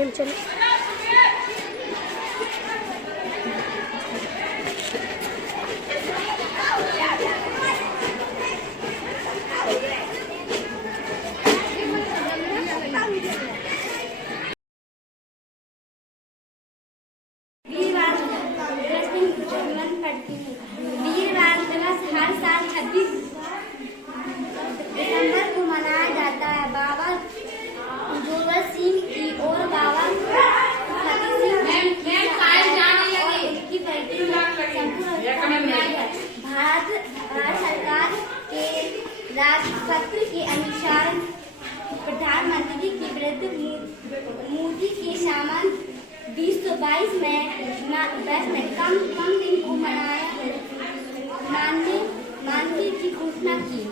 चल चल वीरवार दिवस हर साल 26 दिसंबर को मनाया जाता है। बाबा जोरावर सिंह की और बाबा फतेह सिंह की उनकी बैठक भारत सरकार के राजपत्र के अनुसार प्रधानमंत्री की वृद्ध मूर्ति के सामान 2022 में कम दिन को मानने की घोषणा की।